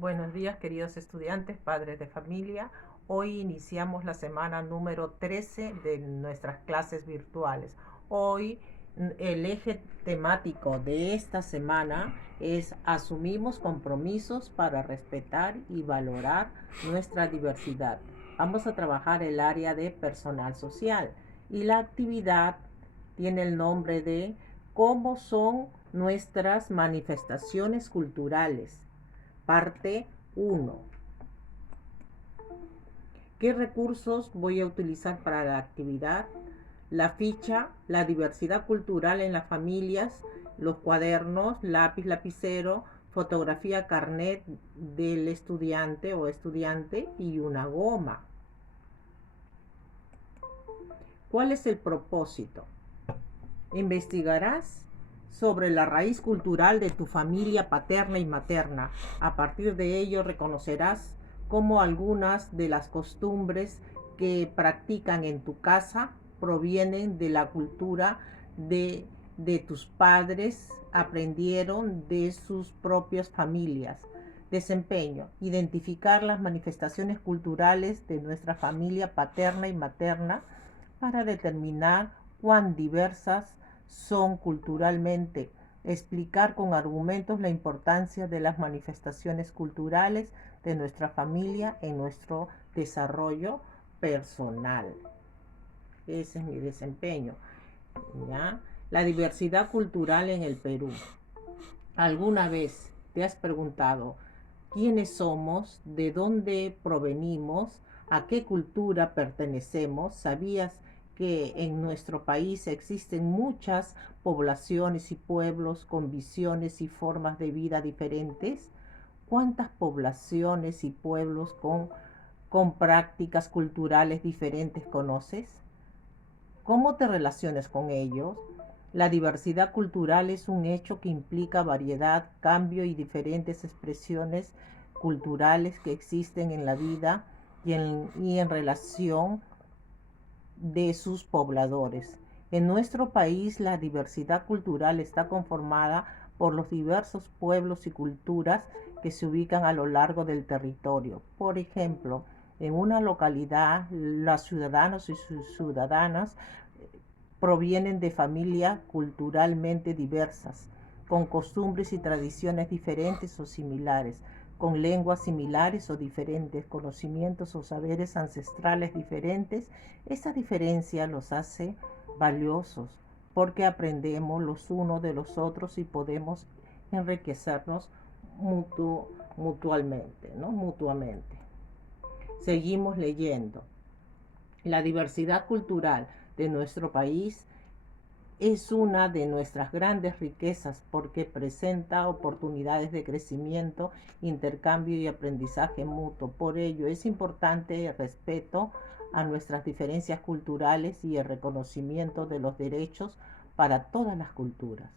Buenos días, queridos estudiantes, padres de familia. Hoy iniciamos la semana número 13 de nuestras clases virtuales. Hoy el eje temático de esta semana es asumimos compromisos para respetar y valorar nuestra diversidad. Vamos a trabajar el área de personal social y la actividad tiene el nombre de cómo son nuestras manifestaciones culturales. Parte 1. ¿Qué recursos voy a utilizar para la actividad? La ficha, la diversidad cultural en las familias, los cuadernos, lápiz, lapicero, fotografía carnet del estudiante o estudiante y una goma. ¿Cuál es el propósito? Investigarás sobre la raíz cultural de tu familia paterna y materna. A partir de ello reconocerás cómo algunas de las costumbres que practican en tu casa provienen de la cultura de tus padres, aprendieron de sus propias familias. Desempeño. Identificar las manifestaciones culturales de nuestra familia paterna y materna para determinar cuán diversas son culturalmente. Explicar con argumentos la importancia de las manifestaciones culturales de nuestra familia en nuestro desarrollo personal. Ese es mi desempeño. ¿Ya? La diversidad cultural en el Perú. ¿Alguna vez te has preguntado quiénes somos, de dónde provenimos, a qué cultura pertenecemos? ¿Sabías que en nuestro país existen muchas poblaciones y pueblos con visiones y formas de vida diferentes? ¿Cuántas poblaciones y pueblos con prácticas culturales diferentes conoces? ¿Cómo te relacionas con ellos? La diversidad cultural es un hecho que implica variedad, cambio y diferentes expresiones culturales que existen en la vida y en relación de sus pobladores. En nuestro país la diversidad cultural está conformada por los diversos pueblos y culturas que se ubican a lo largo del territorio. Por ejemplo, en una localidad, los ciudadanos y sus ciudadanas provienen de familias culturalmente diversas, con costumbres y tradiciones diferentes o similares, con lenguas similares o diferentes, conocimientos o saberes ancestrales diferentes. Esa diferencia los hace valiosos porque aprendemos los unos de los otros y podemos enriquecernos mutuamente, ¿no? Mutuamente. Seguimos leyendo. La diversidad cultural de nuestro país es una de nuestras grandes riquezas porque presenta oportunidades de crecimiento, intercambio y aprendizaje mutuo. Por ello es importante el respeto a nuestras diferencias culturales y el reconocimiento de los derechos para todas las culturas.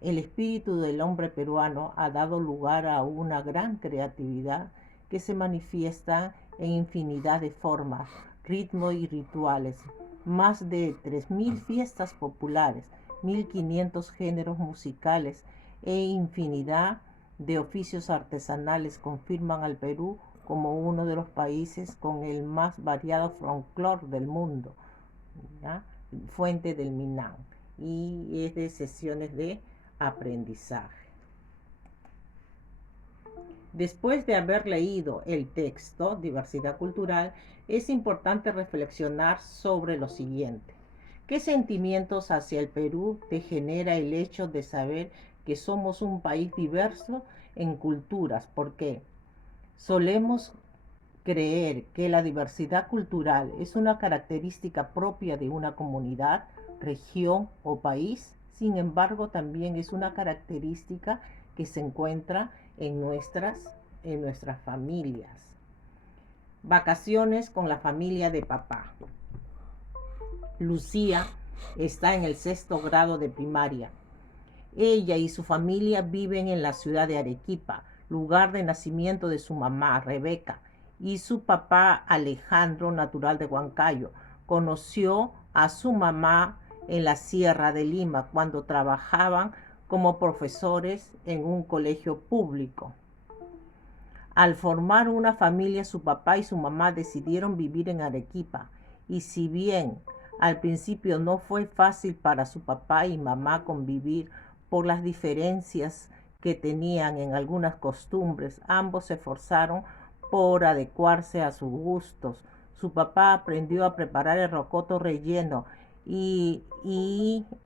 El espíritu del hombre peruano ha dado lugar a una gran creatividad que se manifiesta en infinidad de formas, ritmos y rituales, más de 3.000 fiestas populares, 1.500 géneros musicales e infinidad de oficios artesanales confirman al Perú como uno de los países con el más variado folclore del mundo. ¿Ya? Fuente del Minam, y es de sesiones de aprendizaje. Después de haber leído el texto Diversidad Cultural, es importante reflexionar sobre lo siguiente. ¿Qué sentimientos hacia el Perú te genera el hecho de saber que somos un país diverso en culturas? ¿Por qué? Solemos creer que la diversidad cultural es una característica propia de una comunidad, región o país. Sin embargo, también es una característica que se encuentra en nuestras familias. Vacaciones con la familia de papá. Lucía está en el 6º grado de primaria. Ella y su familia viven en la ciudad de Arequipa, lugar de nacimiento de su mamá, Rebeca, y su papá, Alejandro, natural de Huancayo. Conoció a su mamá en la Sierra de Lima cuando trabajaban como profesores en un colegio público. Al formar una familia, su papá y su mamá decidieron vivir en Arequipa. Y si bien al principio no fue fácil para su papá y mamá convivir por las diferencias que tenían en algunas costumbres, ambos se esforzaron por adecuarse a sus gustos. Su papá aprendió a preparar el rocoto relleno y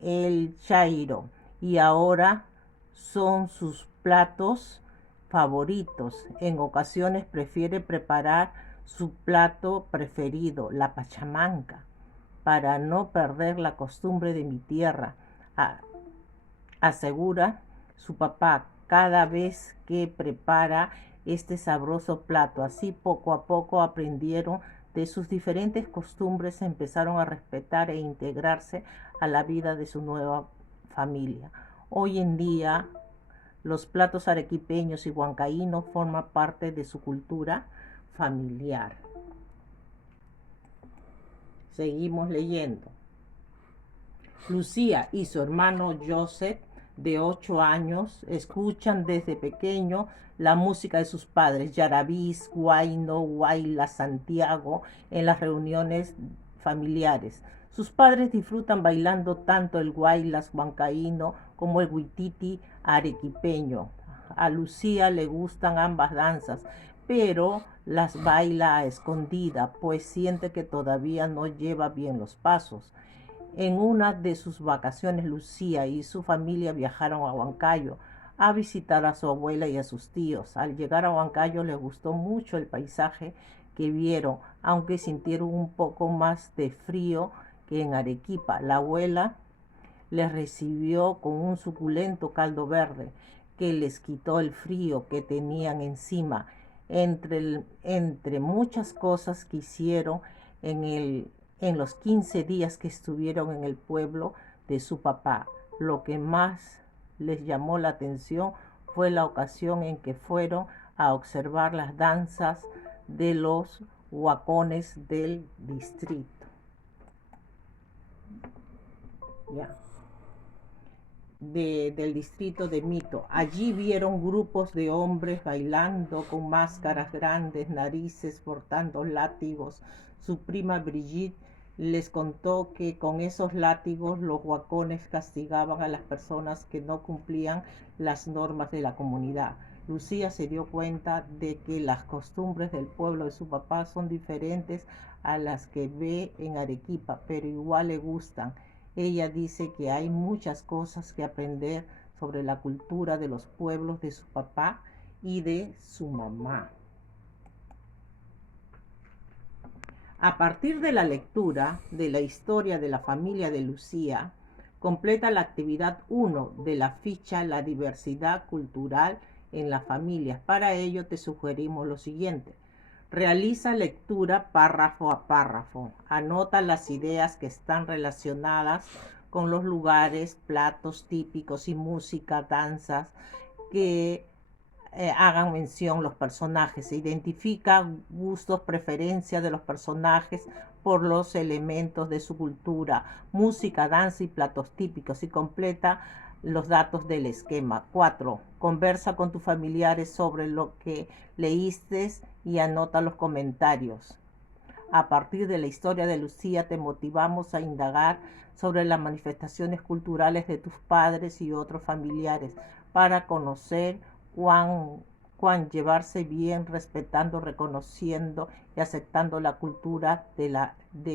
el chairo, y ahora son sus platos favoritos. En ocasiones prefiere preparar su plato preferido, la pachamanca, para no perder la costumbre de mi tierra, asegura su papá cada vez que prepara este sabroso plato. Así poco a poco aprendieron de sus diferentes costumbres, empezaron a respetar e integrarse a la vida de su nueva familia. Hoy en día los platos arequipeños y huancaínos forman parte de su cultura familiar. Seguimos leyendo. Lucía y su hermano Joseph, de 8 años, escuchan desde pequeño la música de sus padres, yarabís, guayno, guayla, Santiago, en las reuniones familiares. Sus padres disfrutan bailando tanto el guaylas huancaíno como el huititi arequipeño. A Lucía le gustan ambas danzas, pero las baila a escondida, pues siente que todavía no lleva bien los pasos. En una de sus vacaciones, Lucía y su familia viajaron a Huancayo a visitar a su abuela y a sus tíos. Al llegar a Huancayo les gustó mucho el paisaje que vieron, aunque sintieron un poco más de frío que en Arequipa. La abuela les recibió con un suculento caldo verde que les quitó el frío que tenían encima, entre muchas cosas que hicieron en los 15 días que estuvieron en el pueblo de su papá. Lo que más les llamó la atención fue la ocasión en que fueron a observar las danzas de los huacones del distrito. Ya. Del distrito de Mito. Allí vieron grupos de hombres bailando con máscaras grandes, narices, portando látigos. Su prima Brigitte les contó que con esos látigos los huacones castigaban a las personas que no cumplían las normas de la comunidad. Lucía se dio cuenta de que las costumbres del pueblo de su papá son diferentes a las que ve en Arequipa, pero igual le gustan. Ella dice que hay muchas cosas que aprender sobre la cultura de los pueblos de su papá y de su mamá. A partir de la lectura de la historia de la familia de Lucía, completa la actividad 1 de la ficha La diversidad cultural en las familias. Para ello te sugerimos lo siguiente. Realiza lectura párrafo a párrafo. Anota las ideas que están relacionadas con los lugares, platos típicos y música, danzas que hagan mención los personajes. Se identifica gustos, preferencias de los personajes por los elementos de su cultura, música, danza y platos típicos, y completa los datos del esquema. 4. Conversa con tus familiares sobre lo que leíste y anota los comentarios. A partir de la historia de Lucía te motivamos a indagar sobre las manifestaciones culturales de tus padres y otros familiares para conocer cuán llevarse bien, respetando, reconociendo y aceptando la cultura de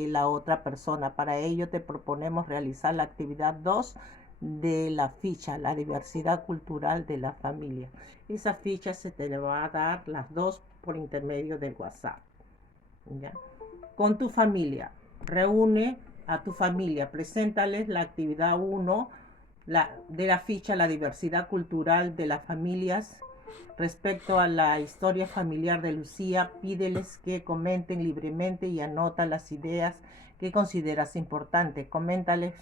la otra persona. Para ello te proponemos realizar la actividad 2 de la ficha, la diversidad cultural de la familia. Esa ficha se te va a dar las dos por intermedio del WhatsApp. ¿Ya? Con tu familia, reúne a tu familia, preséntales la actividad 1 de la ficha, la diversidad cultural de las familias. Respecto a la historia familiar de Lucía, pídeles que comenten libremente y anota las ideas que consideras importantes. Coméntales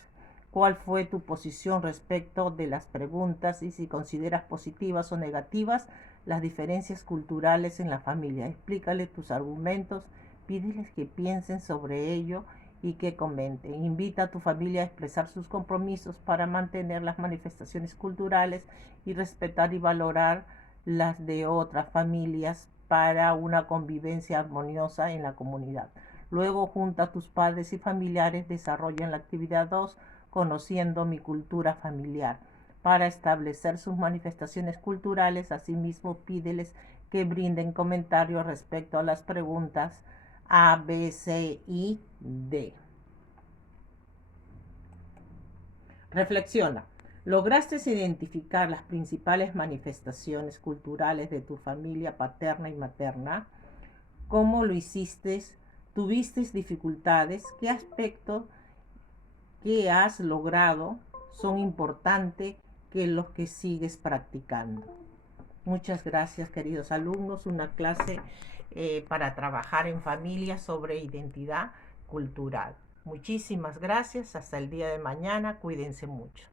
cuál fue tu posición respecto de las preguntas y si consideras positivas o negativas las diferencias culturales en la familia. Explícale tus argumentos, pídeles que piensen sobre ello y que comenten. Invita a tu familia a expresar sus compromisos para mantener las manifestaciones culturales y respetar y valorar las de otras familias para una convivencia armoniosa en la comunidad. Luego, junto a tus padres y familiares, desarrollan la actividad 2, conociendo mi cultura familiar. Para establecer sus manifestaciones culturales, asimismo, pídeles que brinden comentarios respecto a las preguntas A, B, C y D. Reflexiona. ¿Lograste identificar las principales manifestaciones culturales de tu familia paterna y materna? ¿Cómo lo hiciste? ¿Tuviste dificultades? ¿Qué aspectos que has logrado son importantes que los que sigues practicando? Muchas gracias, queridos alumnos. Una clase para trabajar en familia sobre identidad cultural. Muchísimas gracias. Hasta el día de mañana. Cuídense mucho.